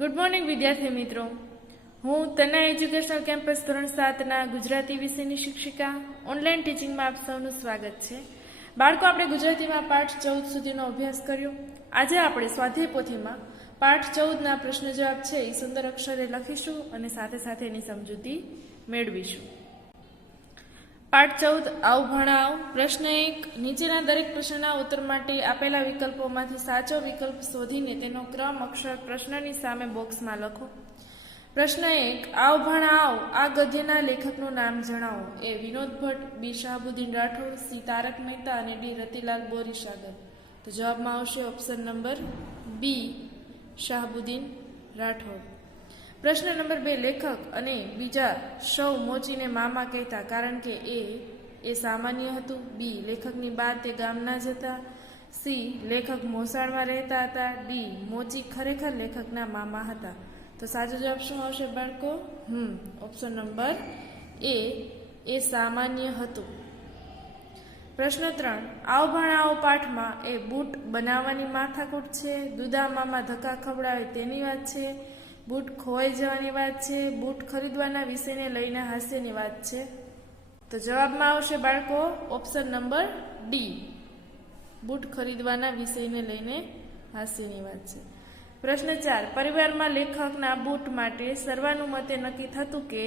Good morning વિદ્યાર્થી મિત્રો, હું તના એજ્યુકેશનલ કેમ્પસ ધોરણ 7ના ગુજરાતી વિષયની શિક્ષિકા. ઓનલાઈન ટીચિંગમાં આપ સૌનું સ્વાગત છે. બાળકો, આપણે ગુજરાતીમાં પાઠ 14 સુધીનો અભ્યાસ કર્યો. આજે આપણે સ્વાધ્યાય પોથીમાં પાઠ 14ના પ્રશ્ન જવાબ છે એ સુંદર અક્ષરે લખીશું અને સાથે સાથે એની સમજૂતી મેળવીશું. પાઠ 14 આવ ભણાવ. પ્રશ્ન 1, નીચેના દરેક પ્રશ્નના ઉત્તર માટે આપેલા વિકલ્પોમાંથી સાચો વિકલ્પ શોધીને તેનો ક્રમ અક્ષર પ્રશ્નની સામે બોક્સમાં લખો. પ્રશ્ન 1, આવ ભણાવ. આ ગદ્યના લેખકનું નામ જણાવો. A Vinod Bhatt, B Shahbuddin Rathod, C Tarak Mehta અને ડી રતિલાલ બોરીસાગર. તો જવાબમાં આવશે option number B, Shahbuddin Rathod. પ્રશ્ન નંબર 2, લેખક અને બીજા સૌ મોચીને મામા કહેતા કારણ કે એ સામાન્ય હતું. બી, લેખકની બા તે ગામના જ હતા. સી, લેખક મોસાળમાં રહેતા હતા. ડી, મોચી ખરેખર લેખકના મામા હતા. તો સાચો જવાબ શું આવશે બાળકો? ઓપ્શન નંબર એ સામાન્ય હતું. પ્રશ્ન 3, આવ ભણાવો પાઠમાં એ બૂટ બનાવવાની માથાકૂટ છે, દુધા મામા ધક્કા ખવડાવે તેની વાત છે, બૂટ ખોવાઈ જવાની વાત છે, બૂટ ખરીદવાના વિષયને લઈને હાસ્યની વાત છે. તો જવાબમાં આવશે બાળકો ઓપ્શન નંબર ડી, બૂટ ખરીદવાના વિષયને લઈને હાસ્યની વાત છે. પ્રશ્ન 4, પરિવારમાં લેખકના બૂટ માટે સર્વાનુમતે નક્કી થતું કે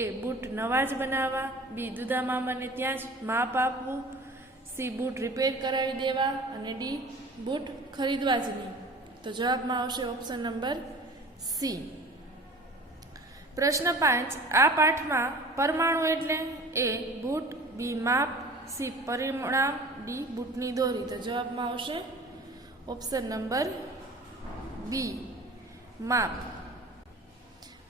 એ બૂટ નવા જ બનાવવા, બી, દુધા મામાને ત્યાં જ માપ આપવું, સી, બૂટ રિપેર કરાવી દેવા અને ડી, બૂટ ખરીદવા જ નહીં. તો જવાબમાં આવશે ઓપ્શન નંબર સી. પ્રશ્ન 5, આ પાઠમાં પરમાણુ એટલે એ બૂટ, બી, માપ, સી, પરિણામ, ડી, બૂટની દોરી. તો જવાબમાં આવશે ઓપ્શન નંબર બી, માપ.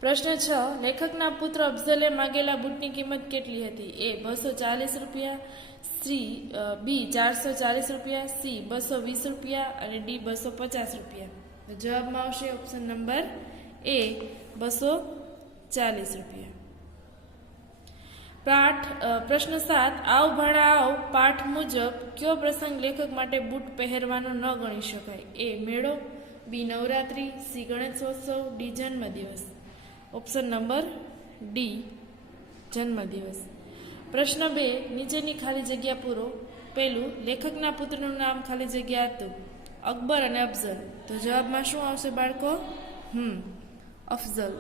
પ્રશ્ન 6, લેખકના પુત્ર અફઝલે માગેલા બૂટની કિંમત કેટલી હતી? એ 240 રૂપિયા, બી 440 રૂપિયા, સી 220 રૂપિયા અને ડી 250 રૂપિયા. જવાબમાં આવશે ઓપ્શન નંબર એ 240 રૂપિયા. પ્રશ્ન 7, આવ ભણાવ પાઠ મુજબ કયો પ્રસંગ લેખક માટે બૂટ પહેરવાનો ન ગણી શકાય? એ મેળો, બી નવરાત્રી, સી ગણેશોત્સવ, ડી જન્મદિવસ. ઓપ્શન નંબર ડી, જન્મદિવસ. પ્રશ્ન 2, નીચેની ખાલી જગ્યા પૂરો. પહેલું, લેખકના પુત્રનું નામ ખાલી જગ્યા હતું, અકબર અને અફઝલ. તો જવાબમાં શું આવશે બાળકો? અફઝલ.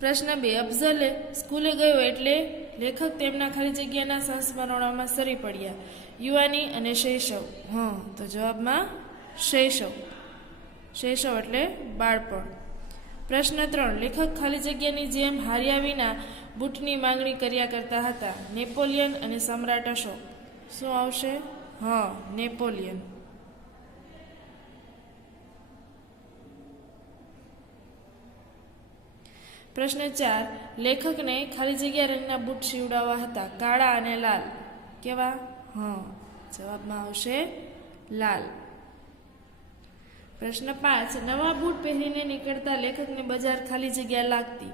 પ્રશ્ન 2, અફઝલે સ્કૂલે ગયો એટલે લેખક તેમના ખાલી જગ્યાના સંસ્મરણોમાં સરી પડ્યા, યુવાની અને શૈશવ. તો જવાબમાં શૈશવ. શૈશવ એટલે બાળપણ. પ્રશ્ન 3, લેખક ખાલી જગ્યાની જેમ હાર્યા વિના બૂટની માંગણી કર્યા કરતા હતા, નેપોલિયન અને સમ્રાટ અશોક. શું આવશે? નેપોલિયન. પ્રશ્ન 4, લેખકને ખાલી જગ્યા રંગના બૂટ સીવડાવવા હતા, કાળા અને લાલ. કેવા? જવાબમાં આવશે લાલ. પ્રશ્ન 5, નવા બૂટ પહેરીને નીકળતા લેખકને બજાર ખાલી જગ્યા લાગતી,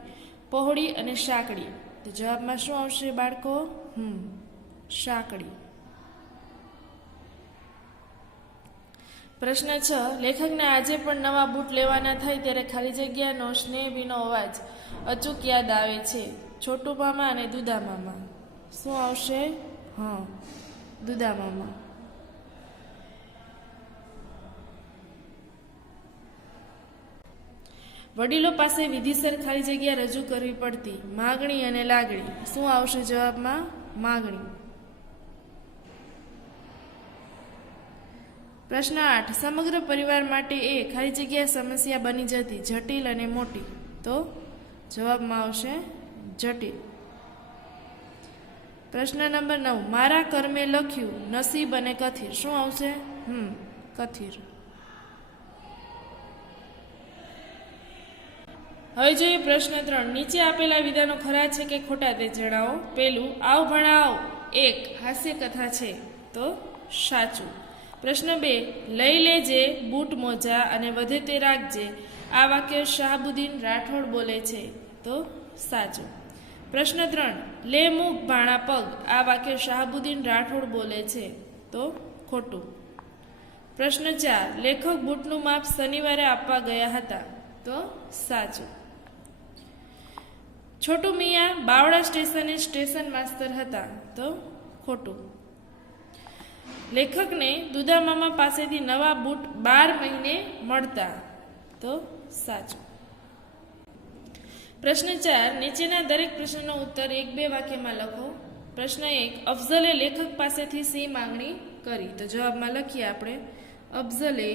પહોળી અને સાંકડી. તો જવાબમાં શું આવશે બાળકો? સાંકડી. પ્રશ્ન 6, લેખકને આજે પણ નવા બૂટ લેવાના થાય ત્યારે ખાલી જગ્યાનો સ્નેહભીનો અવાજ અચૂક યાદ આવે છે, છોટુ મામા અને દુધા મામા. શું આવશે? દુધા મામા. વડીલો પાસે વિધિસર ખાલી જગ્યા રજૂ કરવી પડતી, માગણી અને લાગણી. શું આવશે જવાબમાં? માગણી. પ્રશ્ન 8, સમગ્ર પરિવાર માટે એ ખાલી જગ્યા સમસ્યા બની જતી, જટિલ અને મોટી. તો જવાબમાં આવશે જટિલ. પ્રશ્ન નંબર 9, મારા કર્મે લખ્યું, નસીબ અને કથિર. શું આવશે? કથિર. હવે જોઈએ પ્રશ્ન 3, નીચે આપેલા વિધાનો ખરા છે કે ખોટા તે જણાવો. પહેલું, આવ ભણાવ એક હાસ્ય કથા છે. તો સાચું. પ્રશ્ન 2, લઈ લેજે બૂટ મોજા અને વધે તે રાખજે. આ વાક્ય શાહબુદ્દીન રાઠોડ બોલે છે. તો સાચું. પ્રશ્ન 3, લે મૂક ભાણા પગ. આ વાક્ય શાહબુદ્દીન રાઠોડ બોલે છે. તો ખોટું. પ્રશ્ન 4, લેખક બૂટનું માપ શનિવારે આપવા ગયા હતા. તો સાચું. છોટુ મિયા બાવળા સ્ટેશને સ્ટેશન માસ્તર હતા. તો ખોટું. લેખકને દુદામામા પાસેથી નવા બૂટ 12 મહિને મળતા. તો સાચું. પ્રશ્ન 4, નીચેના દરેક પ્રશ્નનો ઉત્તર 1-2 વાક્યમાં લખો. પ્રશ્ન 1, અફઝલે લેખક પાસેથી શી માંગણી કરી? તો જવાબમાં લખીએ આપણે, અફઝલે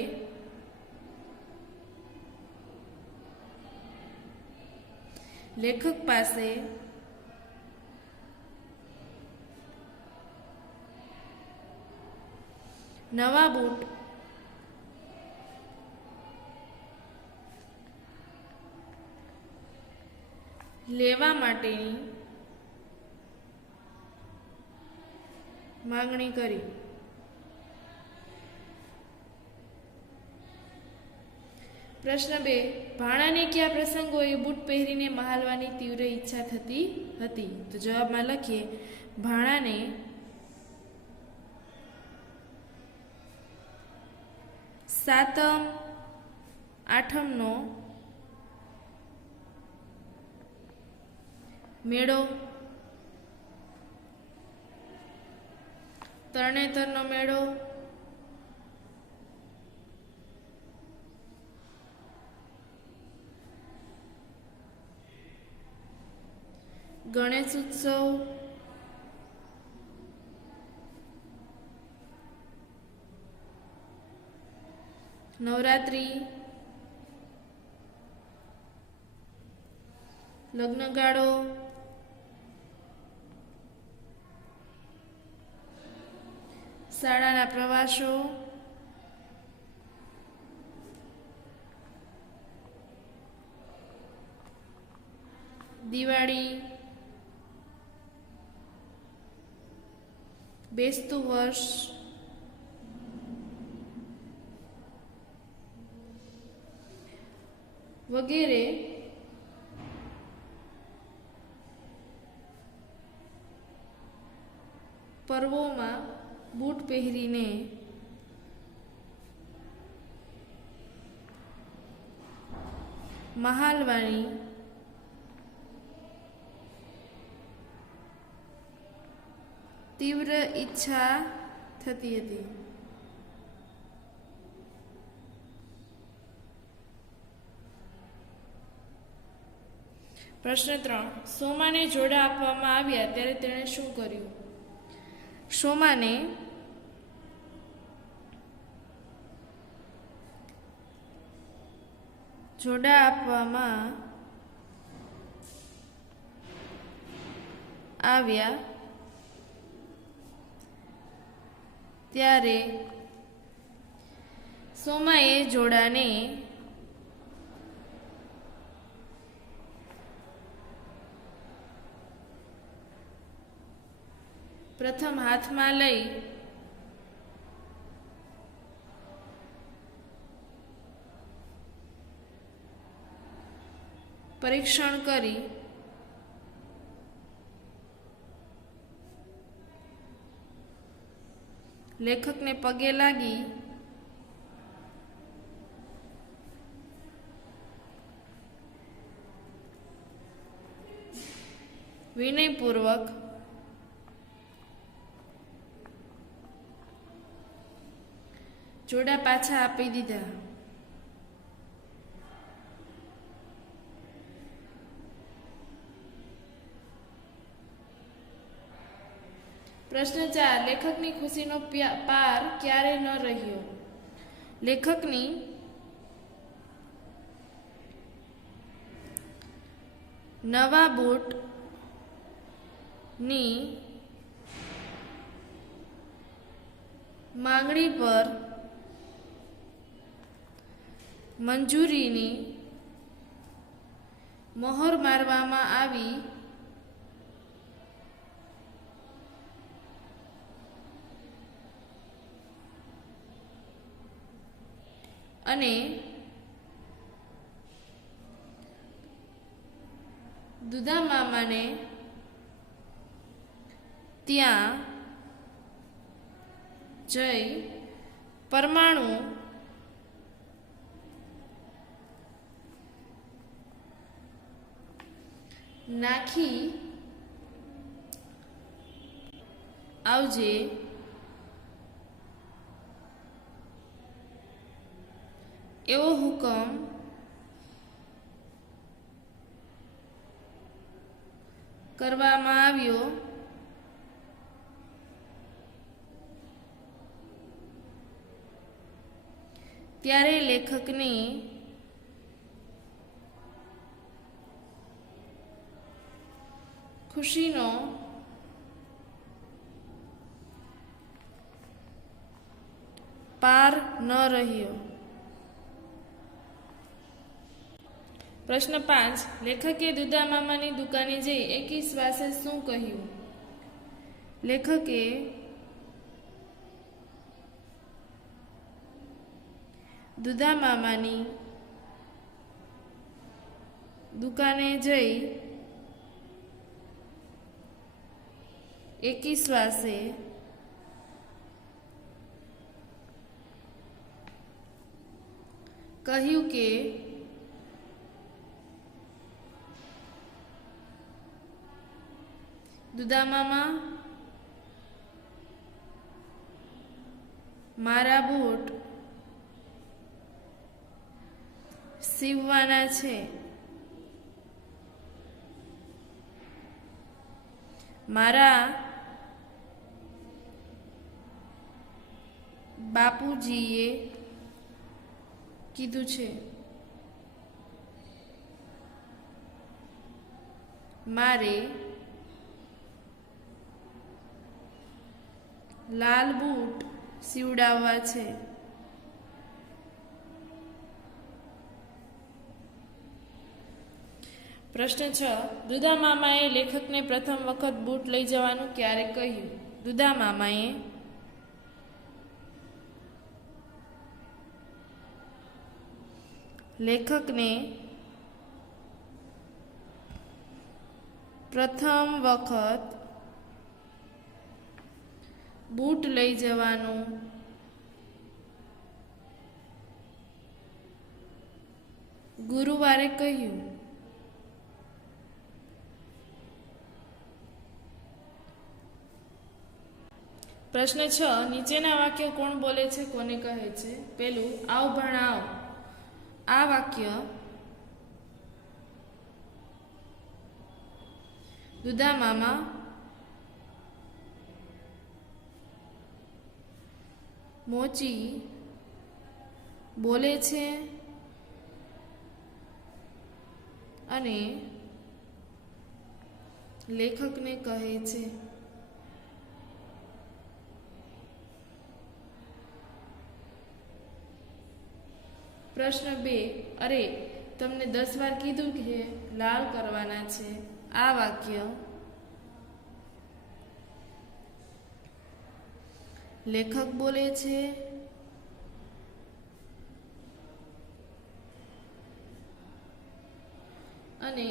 લેખક પાસે નવા બૂટ લેવા માટેની માંગણી કરી. પ્રશ્ન 2, ભાણાને કયા પ્રસંગોએ બૂટ પહેરીને મહાલવાની તીવ્ર ઈચ્છા થતી હતી? તો જવાબમાં લખીએ, ભાણાને સાતમ આઠમનો મેળો, તરણેતરનો મેળો, ગણેશ ઉત્સવ, નવરાત્રી, લગ્નગાળો, શાળાના પ્રવાસો, દિવાળી, બેસતું વર્ષ, વગેરે પર્વોમાં બૂટ પહેરીને મહાલવાની તીવ્ર ઈચ્છા થતી હતી. પ્રશ્ન 3, સોમાને જોડા આપવામાં આવ્યા ત્યારે તેણે શું કર્યું? સોમાને જોડા આપવામાં આવ્યા ત્યારે સોમાએ જોડાને પ્રથમ હાથમાં લઈ પરીક્ષણ કરી લેખકને પગે લાગી વિનયપૂર્વક જોડા પાછા આપી દીધા. પ્રશ્ન 4, લેખકની ખુશીનો પાર ક્યારે ન રહ્યો? લેખકની નવા બૂટની માંગણી પર મંજૂરીની મહોર મારવામાં આવી અને દુદામામાને ત્યાં જઈ પરમાણુ નાખી આવજે એવો હુકમ કરવામાં આવ્યો ત્યારે લેખકને ખુશીનો પાર ન રહ્યો. પ્રશ્ન 5. લેખકે દુધા મામાની દુકાને જઈ એકી શ્વાસે શું કહ્યું? લેખકે દુધા મામાની દુકાને જઈ એકી શ્વાસે કહ્યું કે દુધા મામા, મારા બૂટ સીવવાના છે. મારા બાપુજીએ કીધું છે. મારે લાલ બૂટ સીવડાવવા છે. પ્રશ્ન 6. દુધા મામાએ લેખકને પ્રથમ વખત બૂટ લઈ જવાનું ક્યારે કહ્યું? દુધા મામાએ લેખકને પ્રથમ વખત બૂટ લઈ જવાનું ગુરુવારે કહ્યું. પ્રશ્ન 6. નીચેના વાક્ય કોણ બોલે છે, કોને કહે છે? પેલું, આવ ભણાવ. આ વાક્ય દુધા મામા મોચી બોલે છે અને લેખકને કહે છે. પ્રશ્ન 2. અરે, તમને 10 વાર કીધું કે લાલ કરવાના છે. આ વાક્ય લેખક બોલે છે અને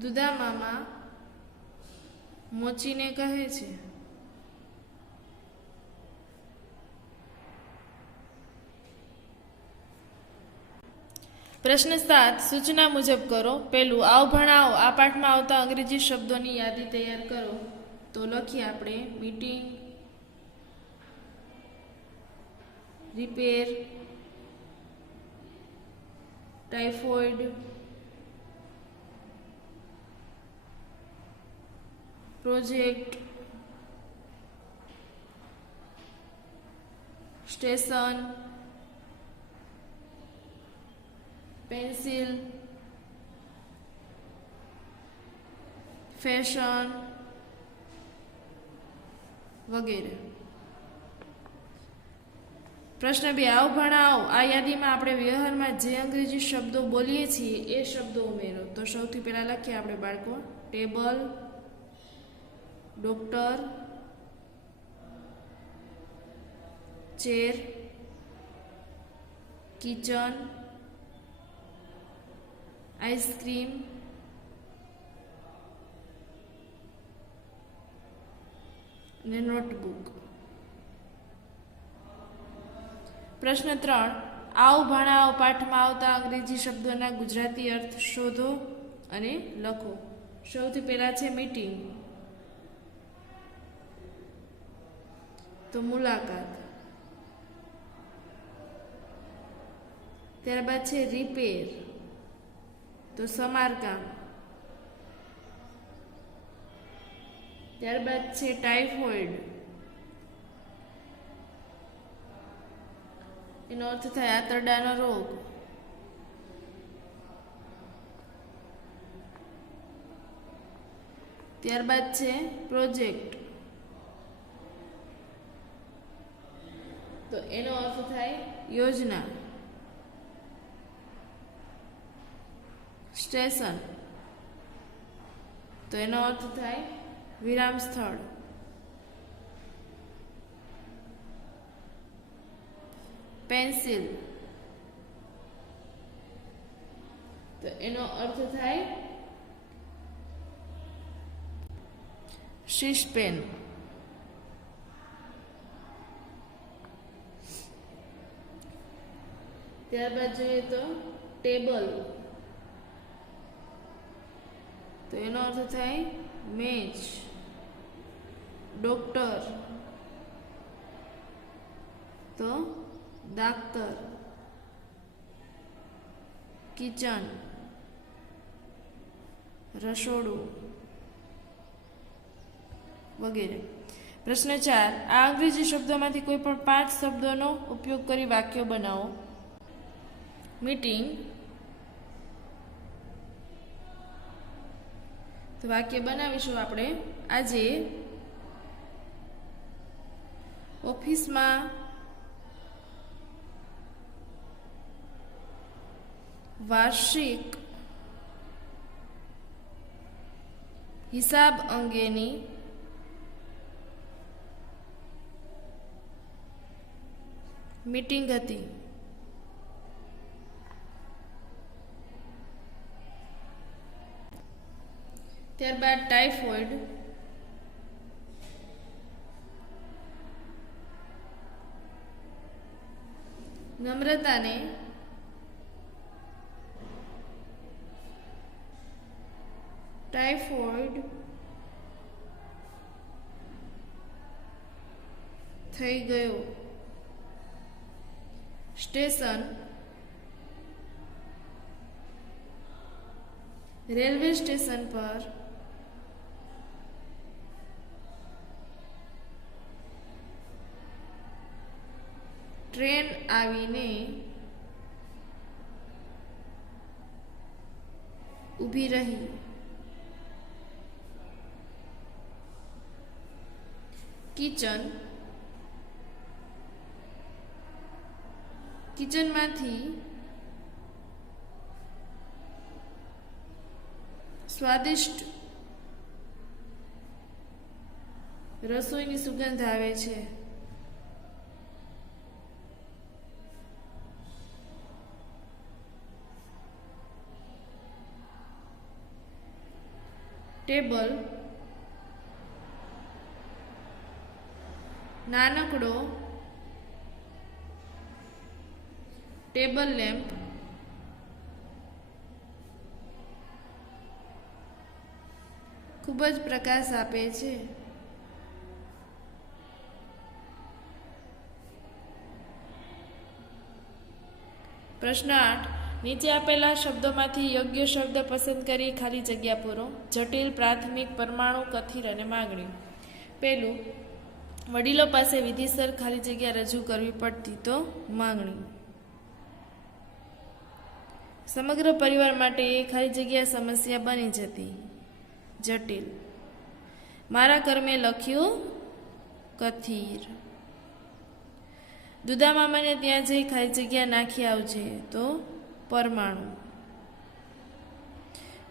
દુધા મામા મોચીને કહે છે. પ્રશ્ન 7. સૂચના મુજબ કરો. પેલું, આવ ભણાવો. આ પાઠમાં આવતા અંગ્રેજી શબ્દોની યાદી તૈયાર કરો. તો લખીએ આપણે. Meeting, repair, typhoid, project, station, pencil, fashion વગેરે. પ્રશ્ન 2. આવ ભણાવો. આ યાદીમાં આપણે વ્યવહારમાં જે અંગ્રેજી શબ્દો બોલીએ છીએ એ શબ્દો ઉમેરો. તો સૌથી પહેલા લખીએ આપણે બાળકો. Table, doctor, chair, kitchen, ice cream, ને નોટબુક. પ્રશ્ન 3. આવો ભાણાઓ પાઠમાં આવતા અંગ્રેજી શબ્દોના ગુજરાતી અર્થ શોધો અને લખો. સૌથી પહેલા છે મીટિંગ, તો મુલાકાત. ત્યારબાદ છે રિપેર, તો સમારકામ. ત્યારબાદ છે ટાઇફોઇડ, એનો અર્થ થાય આંતરડાનો રોગ. ત્યારબાદ છે પ્રોજેક્ટ, તો એનો અર્થ થાય યોજના. સ્ટેશન, તો એનો અર્થ થાય વિરામ સ્થળ. પેન્સિલ, તો એનો અર્થ થાય શીશ પેન. ત્યારબાદ જોઈએ તો ટેબલ, તો એનો અર્થ થાય મેચ. ડોક્ટર, તો દાક્તર. કિચન, રસોડું વગેરે. પ્રશ્ન 4. આ અંગ્રેજી શબ્દોમાંથી કોઈ પણ 5 શબ્દોનો ઉપયોગ કરી વાક્યો બનાવો. મીટિંગ, તો વાક્ય બનાવીશું આપણે. આજે ઓફિસમાં વાર્ષિક હિસાબ અંગેની મીટિંગ હતી. ત્યારબાદ ટાઇફોઇડ, નમ્રતાને ટાઇફોઇડ થઈ ગયો. સ્ટેશન, રેલવે સ્ટેશન પર ટ્રેન આવીને ઊભી રહી. કિચન, કિચનમાંથી સ્વાદિષ્ટ રસોઈની સુગંધ આવે છે. ટેબલ, નાનકડો ટેબલ લેમ્પ, ખૂબ જ પ્રકાશ આપે છે. પ્રશ્ન 8. નીચે આપેલા શબ્દોમાંથી યોગ્ય શબ્દ પસંદ કરી ખાલી જગ્યા પૂરો. જટિલ, પ્રાથમિક, પરમાણુ, કથિર અને માગણી. પહેલું, વડીલો પાસે વિધિસર ખાલી જગ્યા રજૂ કરવી પડતી, તો માગણી. સમગ્ર પરિવાર માટે એ ખાલી જગ્યા સમસ્યા બની જતી, જટિલ. મારા કર્મે લખ્યું, કથિર. દુદામામાને ત્યાં જઈ ખાલી જગ્યા નાખી આવજે, તો પરમાણુ.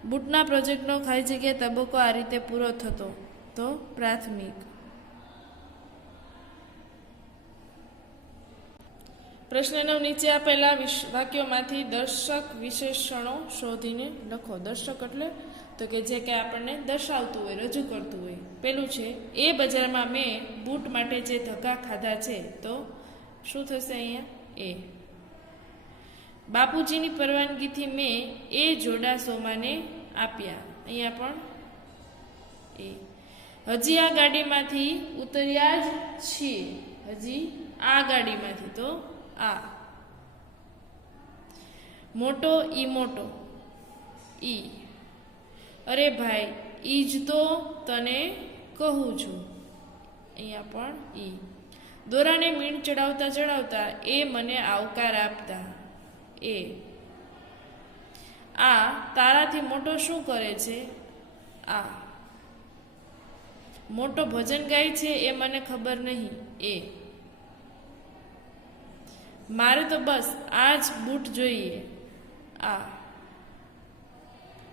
બુટના પ્રોજેક્ટનો ખાલી જગ્યા તબક્કો આ રીતે પૂરો થતો, તો પ્રાથમિક. પ્રશ્ન 9 નીચે આપેલા વાક્યોમાંથી દર્શક વિશેષણો શોધીને લખો. દર્શક એટલે તો કે જે કે આપણને દર્શાવતું હોય, રજૂ કરતું હોય. પેલું છે, એ બજારમાં મેં બૂટ માટે જે ધક્કા ખાધા છે. તો શું થશે અહીંયા? એ. બાપુજીની પરવાનગીથી મેં એ જોડા સોમાને આપ્યા. અહીંયા પણ એ. હજી આ ગાડીમાંથી ઉતર્યા જ છીએ. હજી આ ગાડીમાંથી, તો આ. મોટો ઈ મોટો, ઈ. અરે ભાઈ, ઈ જ તો તને કહું છું. અહીંયા પણ ઈ. દોરાને મીણ ચડાવતા ચડાવતા એ મને આવકાર આપતા. એ. આ તારાથી મોટો શું કરે છે? આ. મોટો ભજન ગાય છે એ મને ખબર નહીં. એ. મારે તો બસ આ જ બૂટ જોઈએ. આ.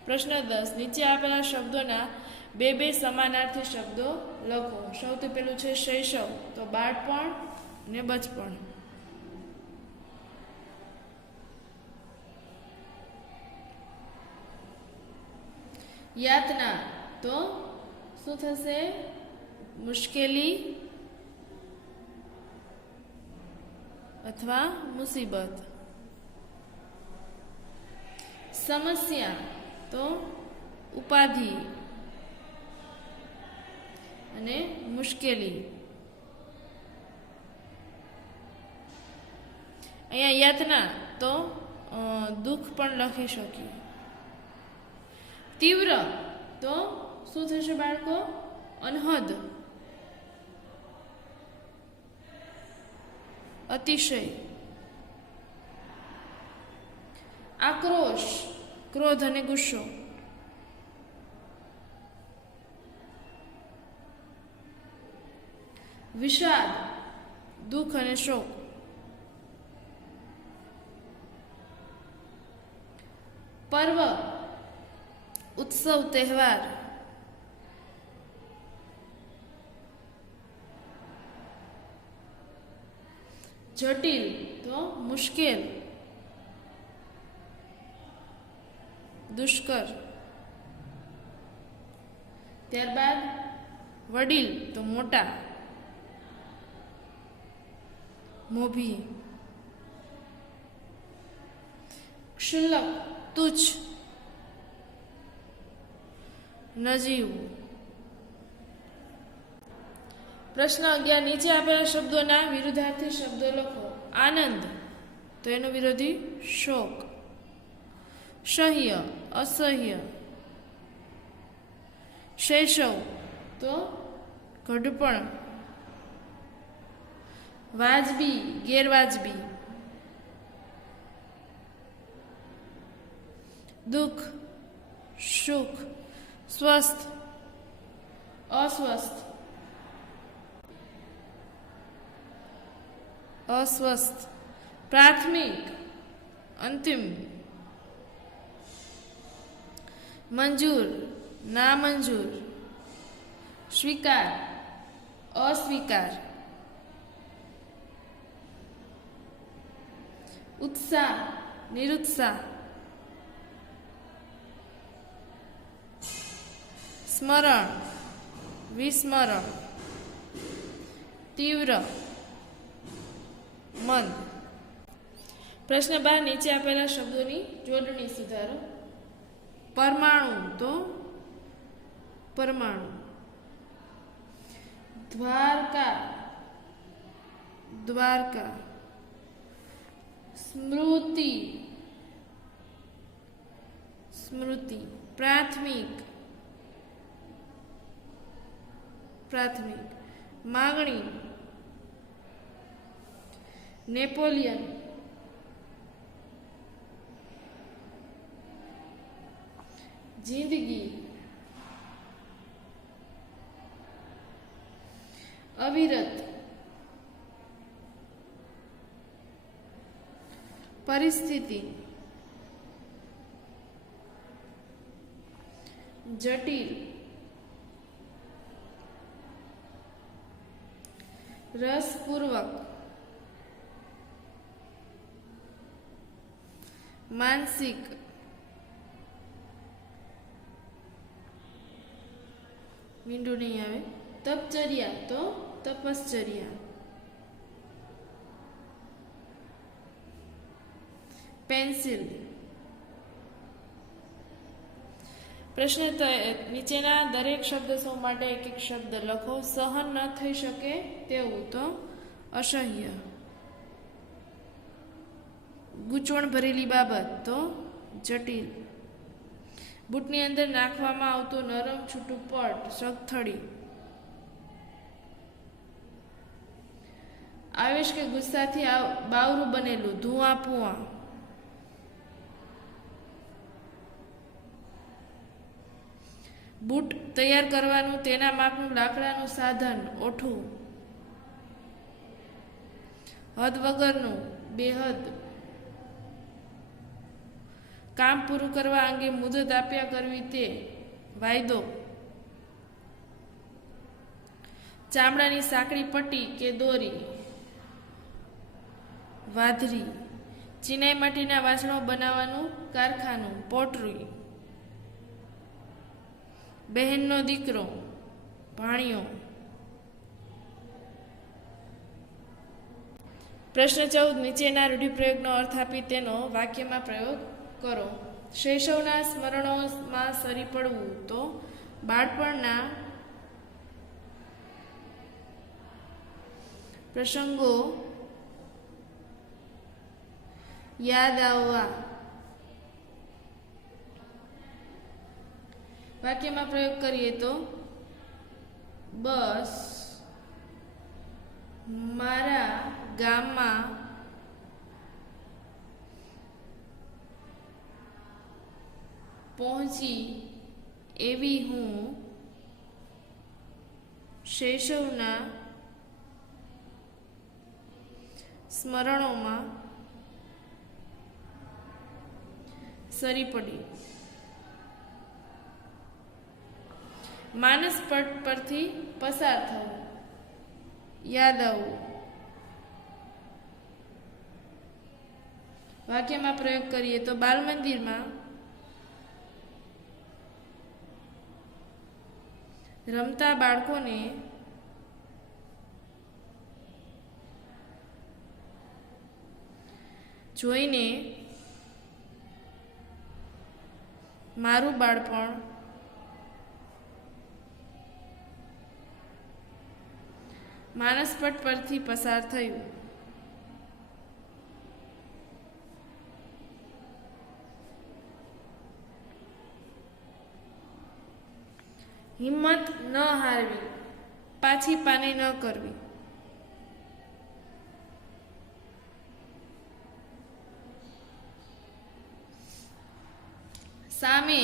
પ્રશ્ન 10 નીચે આપેલા શબ્દોના બે સમાનાર્થી શબ્દો લખો. સૌથી પહેલું છે શૈશવ, તો બાળપણ ને બચપણ. યાતના, તો શું થશે? મુશ્કેલી અથવા મુસીબત. સમસ્યા, તો ઉપાધિ અને મુશ્કેલી. અહીંયા યાતના તો દુઃખ પણ લખી શકીએ. તીવ્ર, તો શું થશે બાળકો? અનહદ. અતિશય. આક્રોશ, ક્રોધ અને ગુસ્સો. વિષાદ, દુઃખ અને શોક. પર્વ, ઉત્સવ, તહેવાર. જટિલ, તો મુશ્કેલ. દુષ્કર. ત્યારબાદ વડીલ, તો મોટા. મોભી. ક્ષુલ્લક, તુચ્છ. નજીવું. પ્રશ્ન 11 નીચે આપેલા શબ્દોના વિરુદ્ધાર્થી શબ્દો લખો. આનંદ, તો એનો વિરોધી શોક. સહ્ય, અસહ્ય. શૈશવ, તો ઘડપણ. વાજબી, ગેરવાજબી. દુઃખ, સુખ. સ્વસ્થ, અસ્વસ્થ. અસ્વસ્થ. પ્રાથમિક, અંતિમ. મંજૂર, નામંજૂર. સ્વીકાર, અસ્વીકાર. ઉત્સાહ, નિરુત્સાહ. સ્મરણ, વિસ્મરણ. તીવ્ર, મંદ. પ્રશ્ન 12 નીચે આપેલા શબ્દોની જોડણી સુધારો. પરમાણુ, તો પરમાણુ. દ્વારકા, દ્વારકા. સ્મૃતિ, સ્મૃતિ. પ્રાથમિક, પ્રાથમિક. માગણી, નેપોલિયન. જિંદગી, અવિરત. પરિસ્થિતિ, જટિલ. રસપૂર્વક. માનસિક, મીંડું નહીં આવે. તપચર્યા તો તપશ્ચર્યા. પેન્સિલ. પ્રશ્ન નીચેના દરેક શબ્દ સમૂહ માટે એક એક શબ્દ લખો. સહન ન થઈ શકે તેવું તો અસહ્ય. ગૂંચવણ ભરેલી બાબત તો જટિલ. બૂટની અંદર નાખવામાં આવતું નરમ છૂટું પડ સગથળી. આવેશ કે ગુસ્સાથી બાવરું બનેલું ધુઆ પુઆ. બૂટ તૈયાર કરવાનું તેના માપનું લાકડાનું સાધન ઓઠું. હદ વગરનું બેહદ. કામ પૂરું કરવા અંગે મુદત આપ્યા કરવી તે વાયદો. ચામડાની સાંકડી પટ્ટી કે દોરી વાધરી. ચિનાઈ માટીના વાસણો બનાવવાનું કારખાનું પોટરી. બહેનનો દીકરો ભાણિયો. પ્રશ્ન 14 નીચેના રૂઢિપ્રયોગનો અર્થ આપી તેનો વાક્યમાં પ્રયોગ કરો. શૈશવના સ્મરણોમાં સરી પડવું તો બાળપણના પ્રસંગો યાદ આવવા. વાક્યમાં પ્રયોગ કરીએ તો બસ મારા ગામમાં પહોંચી એવી હું શૈશવના સ્મરણોમાં સરી પડી. માનસ પટ પરથી પસાર થવું યાદ આવવું. વાક્યમાં પ્રયોગ કરીએ તો બાલ મંદિરમાં રમતા બાળકોને જોઈને મારું બાળપણ માનસપટ પરથી પસાર થયું. હિંમત ન હારવી, પાછી પાની ન કરવી. સામે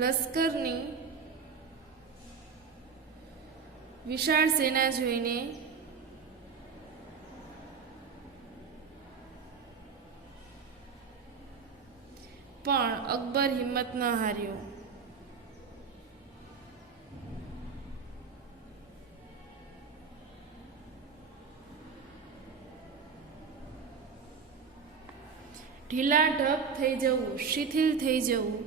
લશ્કરની વિશાળ સેના જોઈને પણ અકબર હિંમત ન હાર્યો. ઢીલા ઢપ થઈ જવું, શિથિલ થઈ જવું.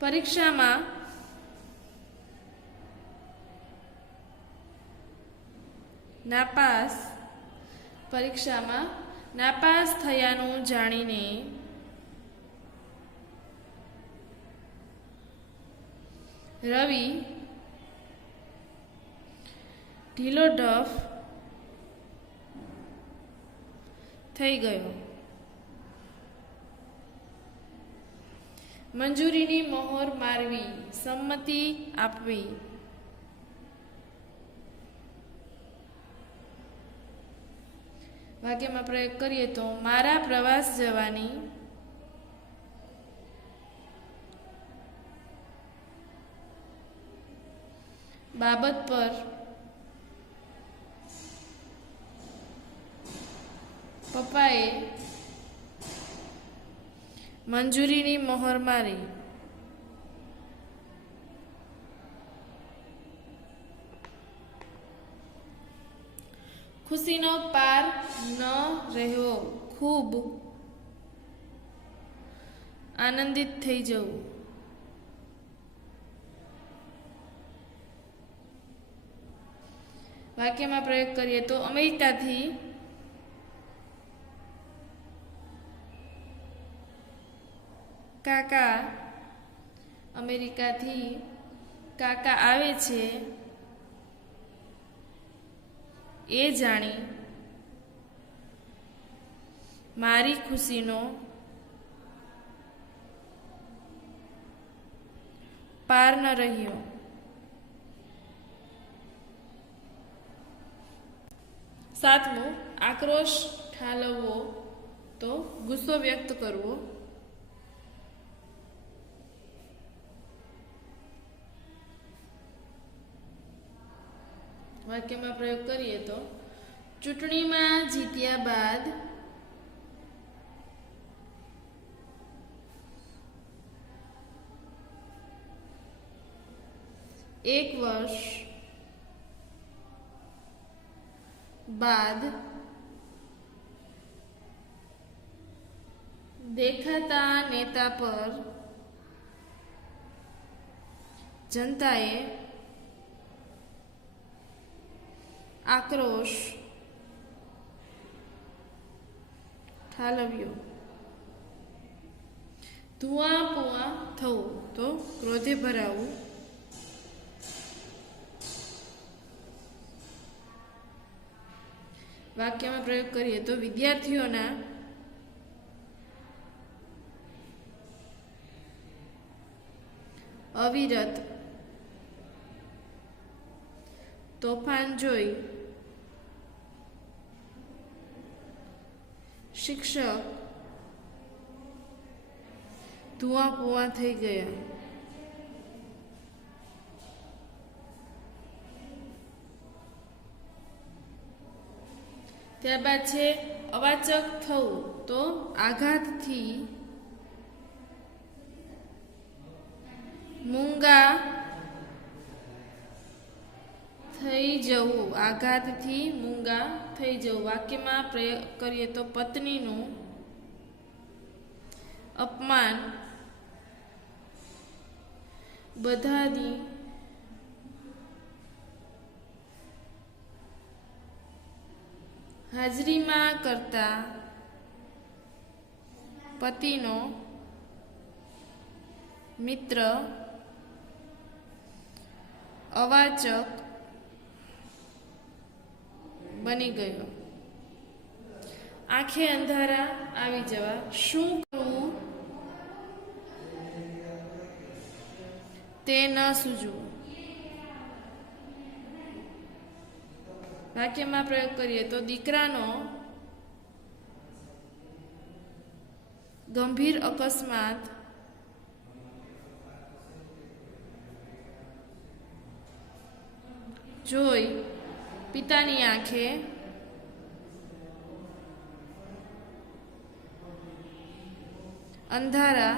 પરીક્ષામાં નાપાસ થયાનું જાણીને રવિ ઢીલો ઢફ થઈ ગયો. મંજૂરીની મહોર મારવી, સંમતિ આપવી. વાક્યમાં પ્રયોગ કરીએ તો મારા પ્રવાસ જવાની બાબત પર પપ્પાએ મંજૂરીની મહોર મારી. ખુશીનો પાર ન રહેવો, ખૂબ આનંદિત થઈ જવું. વાક્યમાં પ્રયોગ કરીએ તો અમેરિકાથી કાકા આવે છે એ જાણી મારી ખુશીનો પાર ન રહ્યો. 7, આક્રોશ ઠાલવવો તો ગુસ્સો વ્યક્ત કરવો. વાક્યમાં પ્રયોગ કરીએ તો ચૂંટણીમાં જીત્યા બાદ એક વર્ષ બાદ દેખાતા નેતા પર જનતાએ આક્રોશ ઠાલવ્યો. ધુઆ પુઆ થવું તો ક્રોધે ભરાવું. વાક્યમાં પ્રયોગ કરીએ તો વિદ્યાર્થીઓના અવિરત તોફાન જોઈ શિક્ષક ધુઆ પુઆ થઈ ગયા. ત્યારબાદ છે અવાચક થવું તો આઘાતથી મૂંગા થઈ જવું. આઘાતથી મૂંગા થઈ જવું. વાક્યમાં પ્રયોગ કરીએ તો પત્નીનું અપમાન બધાની હાજરીમાં કરતા પતિનો મિત્ર અવાચક બની ગયો. આંખે અંધારા આવી જવા. શું કરવું તે ન સૂઝવું. વાક્યમાં પ્રયોગ કરીએ તો દીકરાનો ગંભીર અકસ્માત જોઈ પિતાની આંખે અંધારા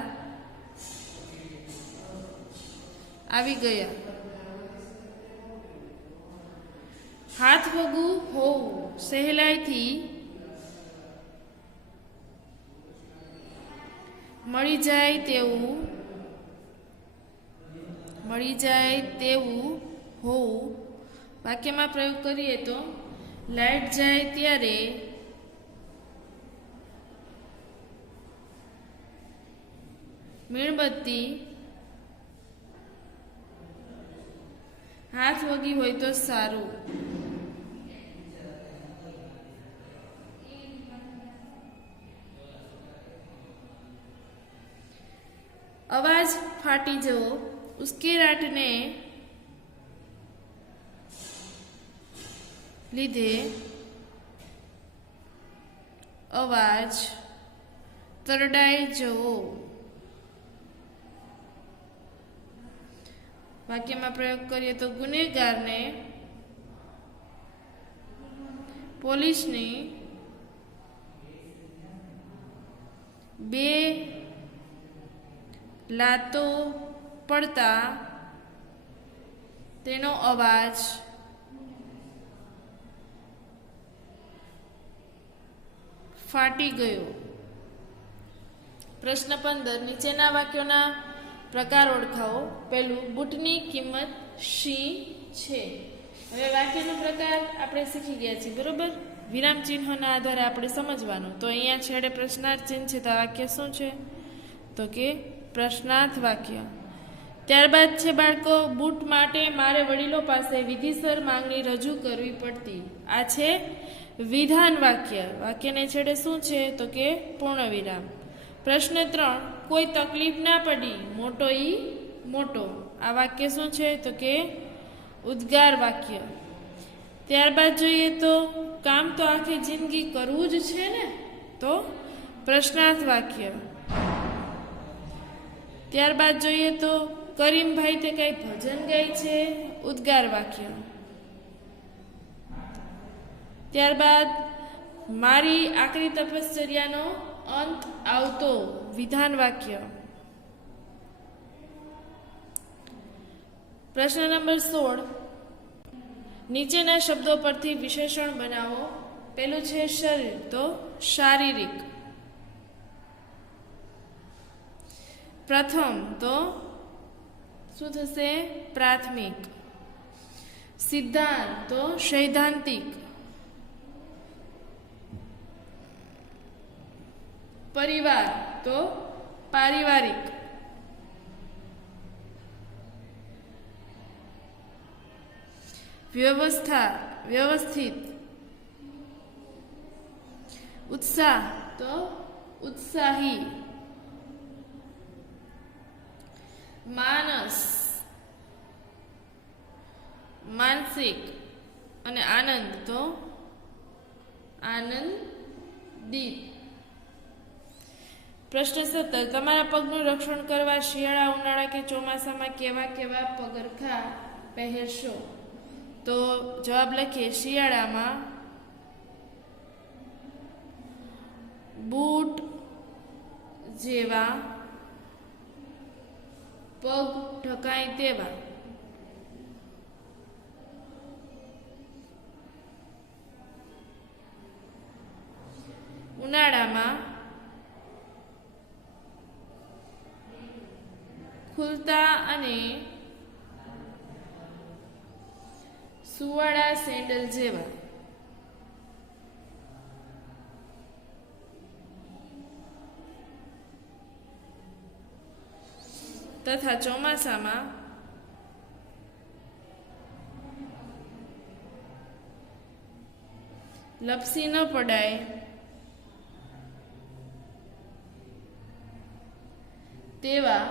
આવી ગયા. હાથ વગું હોવું સહેલાઈથી મળી જાય તેવું હોવું. વાક્યમાં પ્રયોગ કરીએ તો લાઈટ જાય ત્યારે મીણબત્તી હાથ વગી હોય તો સારું. અવાજ ફાટી જવો ઉશ્કેરાટને લીધે અવાજ તરડાઈ જવો. વાક્યમાં પ્રયોગ કરીએ તો ગુનેગારને પોલીસની બે લાતો પડતા તેનો અવાજ ફાટી ગયો. પ્રશ્ન 15 નીચેના વાક્યોના પ્રકાર ઓળખાવો. પહેલું, બૂટની કિંમત શી છે. હવે વાક્યનો પ્રકાર આપણે શીખી ગયા છીએ, બરોબર. વિરામ ચિહ્નોના આધારે આપણે સમજવાનું. તો અહીંયા છેડે પ્રશ્નાર્થ ચિહ્ન છે, તો આ વાક્ય શું છે? તો કે પ્રશ્નાર્થ વાક્ય. ત્યારબાદ છે બાળકો, બૂટ માટે મારે વડીલો પાસે વિધિસર માંગણી રજૂ કરવી પડતી. આ છે વિધાન વાક્ય. વાક્યને છેડે શું છે? તો કે પૂર્ણ વિરામ. પ્રશ્ન 3, કોઈ તકલીફ ના પડી, મોટો ઈ મોટો. આ વાક્ય શું છે? તો કે ઉદ્ગાર વાક્ય. ત્યારબાદ જોઈએ તો કામ તો આખી જિંદગી કરવું જ છે ને, તો પ્રશ્નાર્થ વાક્ય. ત્યારબાદ જોઈએ તો કરીમભાઈ તે કઈ ભજન ગાય છે, ઉદ્ગાર વાક્ય. ત્યારબાદ મારી આકરી તપશ્ચર્યાનો અંત આવતો, વિધાન વાક્ય. પ્રશ્ન નંબર 16, નીચેના શબ્દો પરથી વિશેષણ બનાવો. પેલું છે શરીર, તો શારીરિક. પ્રથમ તો શું થશે? પ્રાથમિક. સિદ્ધાંત તો સૈદ્ધાંતિક. પરિવાર તો પારિવારિક. વ્યવસ્થા વ્યવસ્થિત. ઉત્સાહ તો ઉત્સાહી. માનસ માનસિક. અને આનંદ તો આનંદિત. પ્રશ્ન 17, તમારા પગનું રક્ષણ કરવા શિયાળા, ઉનાળા કે ચોમાસામાં કેવા કેવા પગરખાં પહેરશો? તો જવાબ લખીએ. શિયાળામાં બૂટ જેવા, પગ ઢકાય તેવા. ઉનાળામાં ખુલતા અને સુવાળા સેન્ડલ જેવા. તથા ચોમાસામાં લપસી ન પડાય તેવા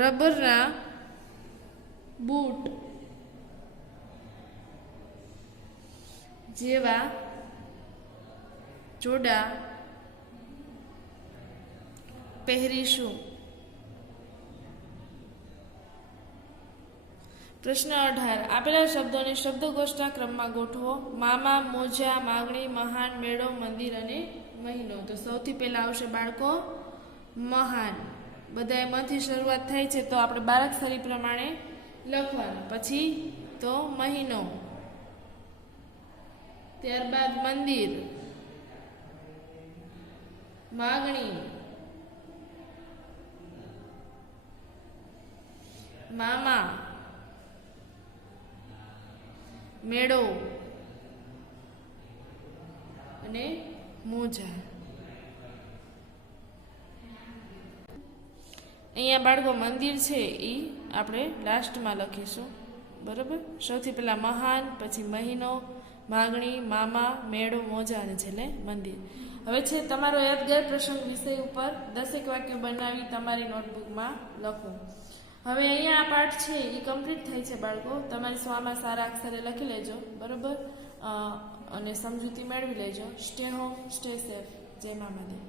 રબરના બૂટ જેવા જોડા પહેરીશું. પ્રશ્ન 18, આપેલા શબ્દોને શબ્દકોષ્ટના ક્રમમાં ગોઠવો. મામા, મોજા, માગણી, મહાન, મેળો, મંદિર અને મહિનો. તો સૌથી પહેલા આવશે બાળકો મહાન. બધા એમાંથી શરૂઆત થાય છે, તો આપણે બારાક્ષરી પ્રમાણે લખવાનું. પછી તો મહિનો, ત્યારબાદ મંદિર, માગણી, મામા, મેળો અને મોજા. અહીંયા બાળકો મંદિર છે એ આપણે લાસ્ટમાં લખીશું, બરોબર. સૌથી પહેલા મહાન, પછી મહિનો, માગણી, મામા, મેળો, મોજા અને છેલ્લે મંદિર. હવે છે તમારો યાદગાર પ્રસંગ વિષય ઉપર 10 વાક્યો બનાવી તમારી નોટબુકમાં લખો. હવે અહીંયા આ પાઠ છે એ કમ્પ્લીટ થાય છે બાળકો. તમારી સ્વામાં સારા અક્ષરે લખી લેજો, બરોબર, અને સમજૂતી મેળવી લેજો. Stay home, stay safe. જય મા મહાદેવ.